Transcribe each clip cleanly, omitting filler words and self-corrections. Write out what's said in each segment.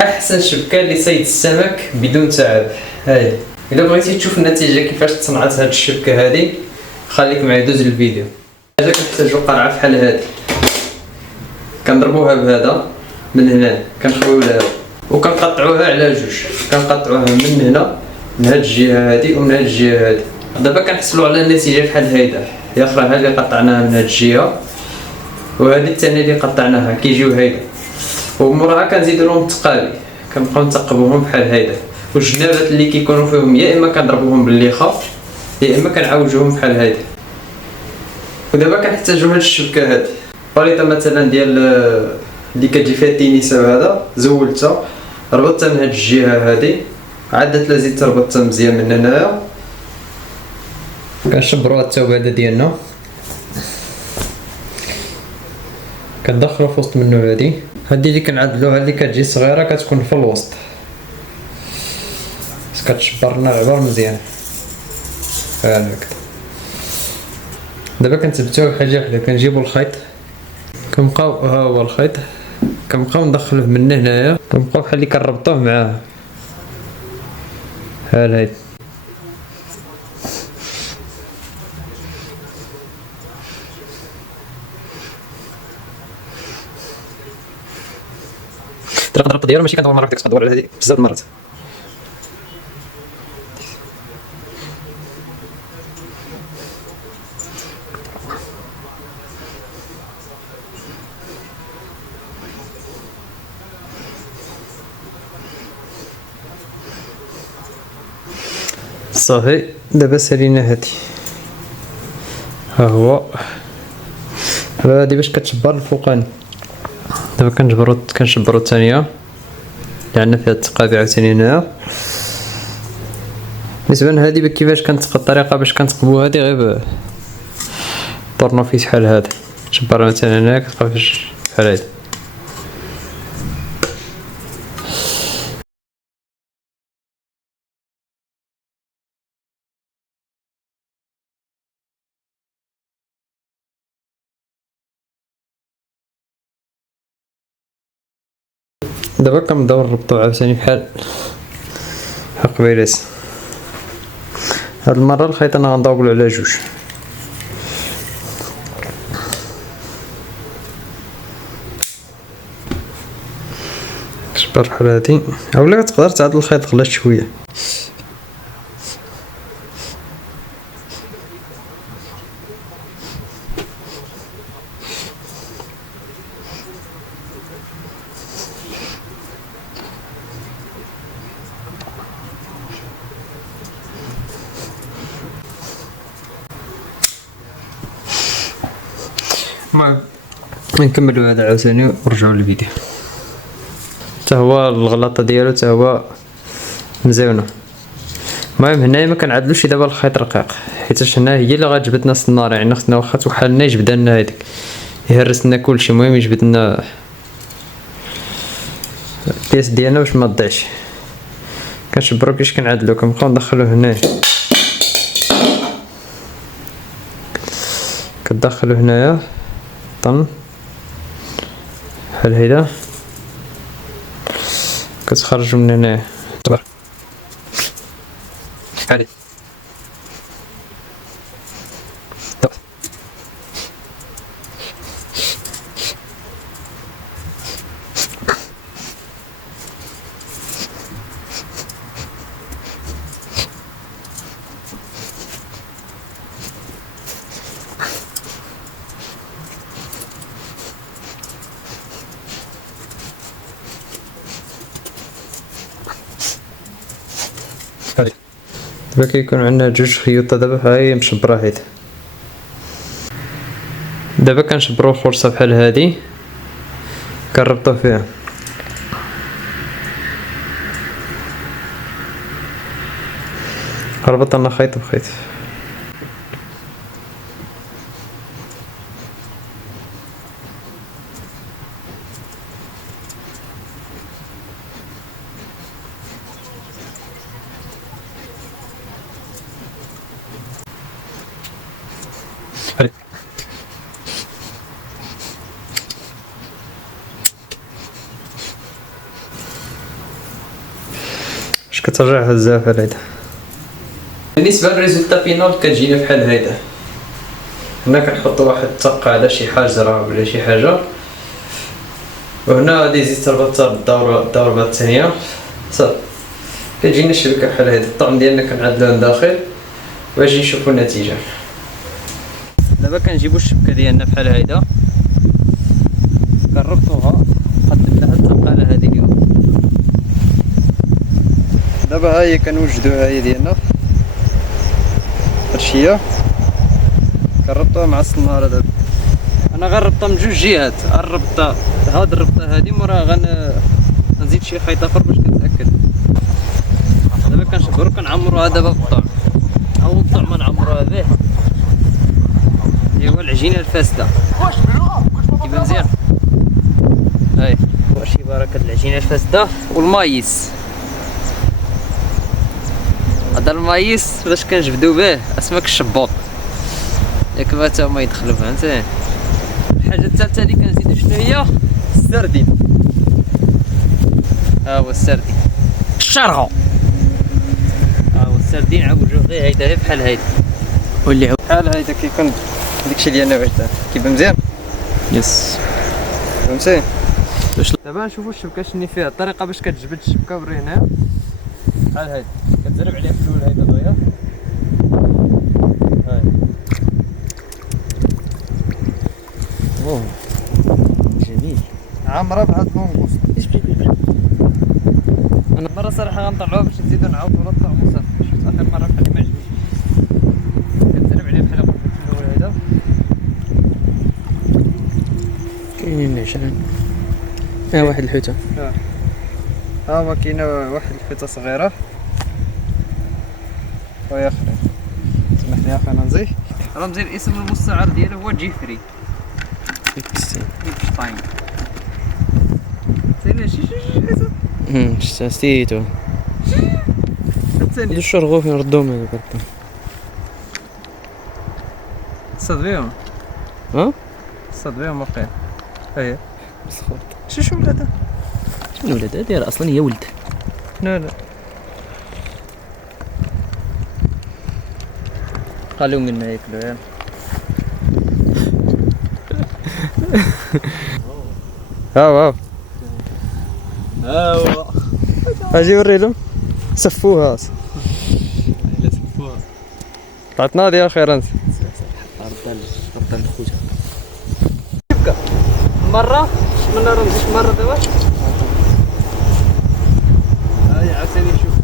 احسن شبكه لصيد السمك بدون تعب. هاي الا بغيتي تشوف النتيجه كيفاش تصنعت هاد الشبكه هادي، خليك معايا دوز الفيديو. حاجه كنحتاجو قرعه بحال هادي، كنضربوها بهذا من هنا، كنخويو لها وكنقطعوها على جوج، كنقطعوها من هنا من هاد الجهه هادي ومن هاد الجهه هادي. دابا كنحصلوا على النتيجه بحال هيدا، هي اخرى ها اللي قطعناها من هاد الجهه وهذه الثانيه اللي قطعناها كيجيو هيدا، وموراها كنزيدو لهم التقالي، كنبقاو نثقبوهم بحال هيدا. والجنابات اللي كيكونوا فيهم يا اما كنضربوهم بالليخه يا اما كنعوجوهم بحال هيدا. ودابا كنحتاجو هاد الشبكه هادي، بريطه مثلا ديال اللي كتجي فيها التينيسه وهذا، زولتها ربطتها من هاد الجهه هادي، عاد لازم تربطها مزيان من هنايا. كنشبروا التوباده ديالنا، كندخلوا في وسط منه هادي اللي كنعدلوها اللي كتجي صغيره كتكون في الوسط، بس كتشبر لنا العبار مزيان هكذا. دابا كنثبتوه بحاجه وحده، كنجيبوا الخيط، كنبقاو ها هو الخيط، كنبقاو ندخلوه من هنايا، كنبقاو بحال اللي كنربطوه معاه ها هاي. ترى كنضرب ديالها ماشي كندور مره وحده، كتدور على هذه بزاف المرات. صافي دابا سالينا هادي، ها هو هادي باش كتشبر الفوقاني. دابا كنشبرو الثانيه اللي عندنا فيها التقابي عاوتاني هنايا. بالنسبه لهادي كيفاش الطريقه باش كنتقبو هادي غير طورنوفيس بحال هذا، شبرها مثلا هناك كتبقى بحال هادي. دابا كنبداو نربطو عاوتاني بحال قبيلات. هاد المره الخيط انا غنداوبلو على جوج، شبر بحال هادي، اولا تقدر تعدل الخيط غلات شويه. المهم نكملو هذا عاوتاني ونرجعو للفيديو. حتى هو الغلطه ديالو حتى هو مزيونه. المهم هنايا ما كنعدلوش دابا الخيط رقيق، حيت هنا هي اللي غتجبدنا السناره، يعني خصنا واخا توحل لنا يجبد لنا هذيك، يهرس لنا كلشي. المهم يجبد لنا البياس ديالنا باش ما تضيعش. كنشبرو كيفاش كنعدلو، كنبقاو ندخلو هنايا، كتدخلو هنايا طن بحال هيدا، كتخرجو من هنايا تبارك هادي. دابا كيكون عندنا جوج خيوطه، دابا ها هي مشبره هيدا. دابا كنشبرو خرصه بحال هادي كنربطو فيها، ربط لنا خيط بخيط. باش كترجعها بزاف هذا. بالنسبه للريزولتا فينال كتجينا بحال هيدا. هنا كنحطوا واحد الطاقه على شي حجره ولا شي حاجه، وهنا غادي يزيد تربط الضربه الثانيه صافي كتجينا الشبكه بحال هيدا. الطعم ديالنا كنعدلوه لداخل واجي نشوفوا النتيجه. دابا كنجيبوا الشبكه ديالنا بحال هيدا، كنربطوها نقدم لها الثقاله هذه اليوم. دابا ها هي كنوجدوها هي ديالنا، هادشي هي كنربطوها مع السناره. دابا انا غنربطها من جوج جهات، غنربطها هاد الربطه هادي موراها غنزيد شي خيط اخر باش كنتاكد. دابا كنشبرو كنعمروها دابا بالطعم. اول طعم نعمروها به هو العجينه الفاسده. كيبان مزيان هاي شي بركه العجينه الفاسده والمايس. هذا المايس باش كنجبدو به اسماك الشبوط ياك ما تا هما يدخلوا فهمتي. الحاجه الثالثه اللي كنزيدو شنو هي؟ السردين. ها هو السردين الشرغو. ها هو السردين عوجوه غير هيدا بحال هيدا واللي بحال هيدا كيكون داكشي ديالنا واجد كيبان مزيان. يس فهمتي. دابا نشوفوا الشبكه شنو فيها. الطريقه باش كتجبد الشبكه وريناها بحال هيدا، كتزرب عليها في الاول هيدا دغيا هاي. اوه جميل عامره بهاد المونغوس. انا مره صراحه غنطلعوها باش نزيدو نعاودو ولا الطعم وصافي. شفت اخر مره بحال اللي معجبنيش كتزرب عليها بحال قلت في الاول هيدا. كاينين عشان ها واحد الحوته. ها هو كاينه واحد الحوته صغيره وهي اخرين. سمح لي اخي انا نزيد رمزي الاسم المستعار ديالو هو جيفري إبشتاين. ثاني شي شتيتو الثاني دو الشرغو فين ردوهم هذوك الطن صاد بيهم. ها صاد بيهم واقيلا. هي مسخوط. شو ولاد شنو ولاد هادي راه اصلا هي ولد. لا خليهم منا ياكلوا ياك. هاو اجي وريلهم سفوها. لا سفوها طلعت ناضي يا خير انت. رد خوتها شبكه مره من رمزيش مره دابا. هاي عاوتاني شوف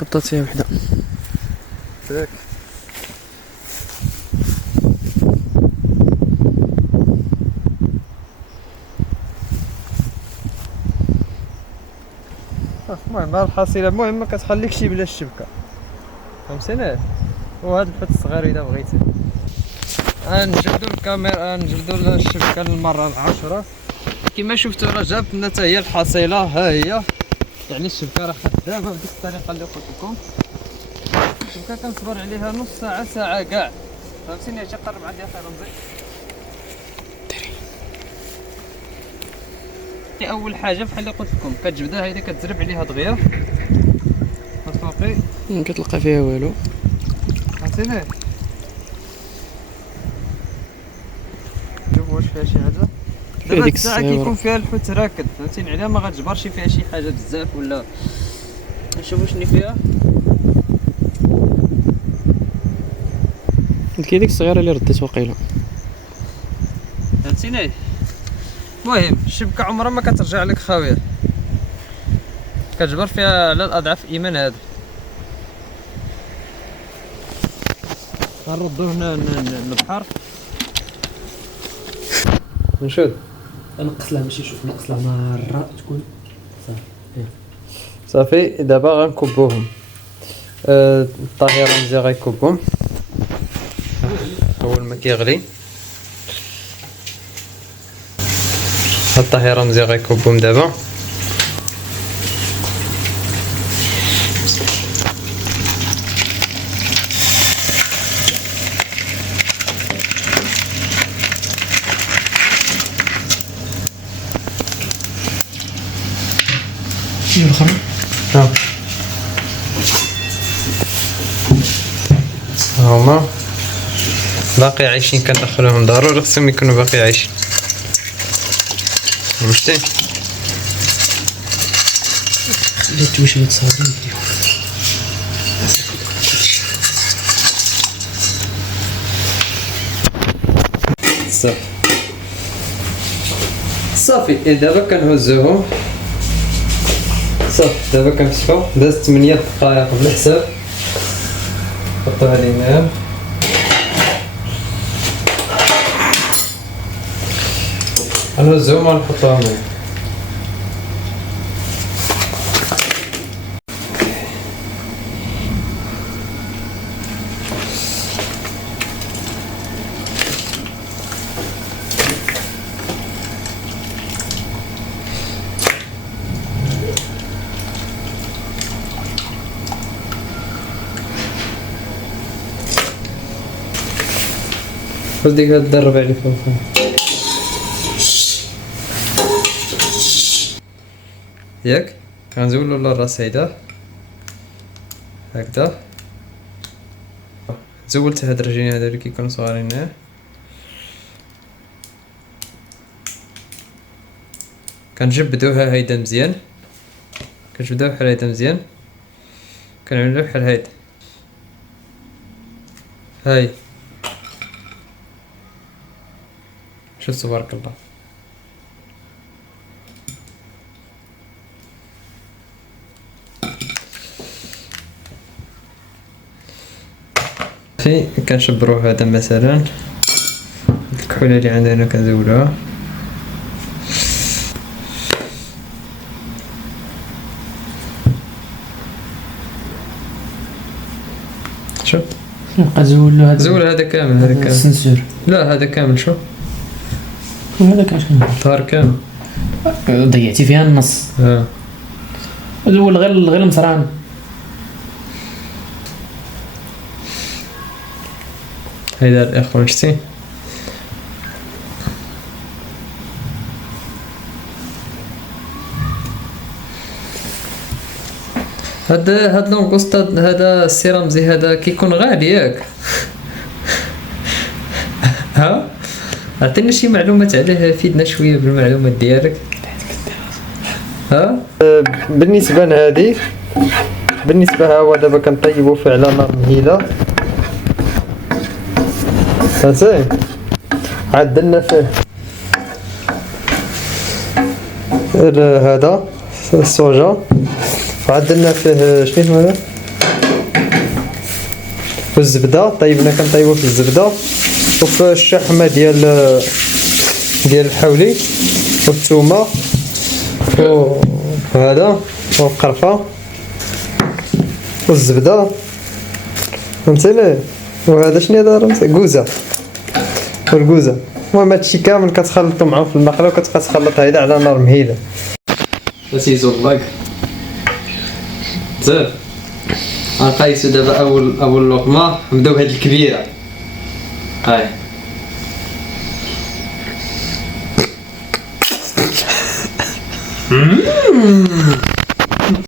قطعت فيها وحده ياك. المهم الحصيله المهم ما كتخليكش بلا الشبكه فهمتيني. وهاد الحوت الصغير اذا بغيتي نجبدو الكاميرا نجبدو الشبكه للمره العاشره. كما شفتوا راه جابت لنا حتى هي الحصيله. ها هي يعني الشبكه راه خدامه بديك الطريقه اللي قلت لكم. الشبكه كنصبر عليها نص ساعه ساعه كاع فهمتيني. اجي قرب عندي اخي رمزي. اول حاجه بحال اللي قلت لكم كتجبدها هيدا كتزرب عليها دغيا كتفوقي كتلقى فيها والو فهمتيني. شوف واش فيها شي حاجه. دابا هاد الساعه كيكون فيها الحوت راكد فهمتيني عليها ما غتجبرش فيها شي حاجه بزاف ولا. نشوفوا شنو فيها. كاين ديك الصغيره اللي رديت واقيلا فهمتيني. المهم الشبكه عمرها ما كترجع لك خاويه، كتجبر فيها على الاضعاف ايمان. هذا غنردو هنا للبحر نشد نقص لها ماشي شوف نقص لها مره تكون صافي. دابا غنكبوهم. الطاهي رمزي غيكبهم اول ما كيغلي الطهي رمزي غيكبهم دابا. شنو الاخر؟ هما باقي عايشين، كندخلوهم ضروري خصهم يكونوا باقي عايشين، فهمتي؟ خليت واش متصاوبين صافي. دابا كنهزوهم صافي. دابا كنفتحو، داز 8 دقائق بالحساب. نحطوها لينا، غنهزوهم ونحطوهم هنا. خذ ديك الدرب على فوق ياك. كنزولو للراس هيدا هكذا. زولت هاد الرجلين هادو اللي كيكونوا صغارين هنا، كنجبدوها هيدا مزيان، كنجبدوها بحال هيدا مزيان، كنعملو بحال هيدا. هاي شوف تبارك الله. في كنشبرو هذا مثلا، الكحولة اللي عندنا كنزولوها. شوف نبقى زول هذا، زول هذا كامل، هذا كامل السنسور. لا هذا كامل. شوف هذا كاش طار كامل، ضيعتي فيها النص. زول غير المصران. هيدا الاخوان شتي هاد لونغوست، هذا السيرامزي هذا كيكون غالي ياك. ها عطينا شي معلومات عليه، فيدنا شويه بالمعلومات ديالك. ها بالنسبه لهادي، بالنسبه هو دابا كنطيبو فيه على نار مهيله. فهمتي؟ عدلنا فيه هذا الصوجا، وعدلنا فيه شنو هذا والزبده. طيبنا كنطيبو في الزبده وفي الشحمه ديال الحولي والثومه وهذا والقرفه والزبده، فهمتيني؟ وهذا شنو هذا رمز كوزه والكوزه. المهم هادشي كامل كتخلطو معاه في المقله، وكتبقى تخلط هيدا على نار مهيله. اسيزو اللاك بزاف. غنقيسو دابا اول لقمه، نبداو بهاد الكبيره. هاي